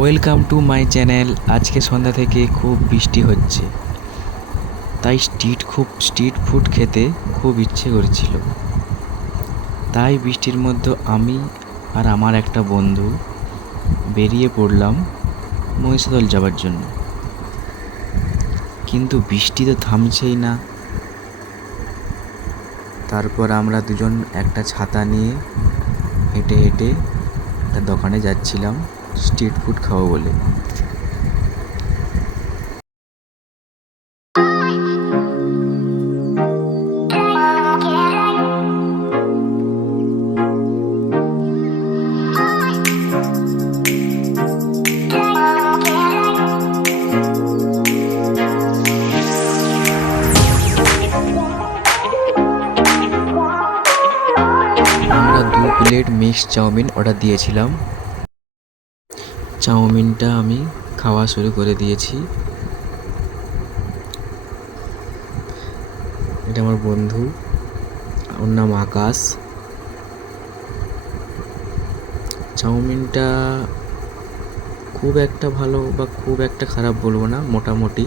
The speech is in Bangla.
Welcome to my channel. আজকে সন্ধ্যা থেকে খুব বৃষ্টি হচ্ছে, তাই স্ট্রিট ফুড খেতে খুব ইচ্ছে করছিল। তাই বৃষ্টির মধ্যে আমি আর আমার একটা বন্ধু বেরিয়ে পড়লাম মহিষাদল যাওয়ার জন্য। কিন্তু বৃষ্টি তো থামছেই না। তারপর আমরা দুজন একটা ছাতা নিয়ে হেঁটে হেঁটে একটা দোকানে যাচ্ছিলাম স্ট্রিট ফুড খাবো বলে। আমরা 2 প্লেট মিক্সড চাউমিন অর্ডার দিয়েছিলাম। চাউমিনটা আমি খাওয়া শুরু করে দিয়েছি। এটা আমার বন্ধু, ওর নাম আকাশ। চাউমিনটা খুব একটা ভালো বা খুব একটা খারাপ বলবো না, মোটামুটি।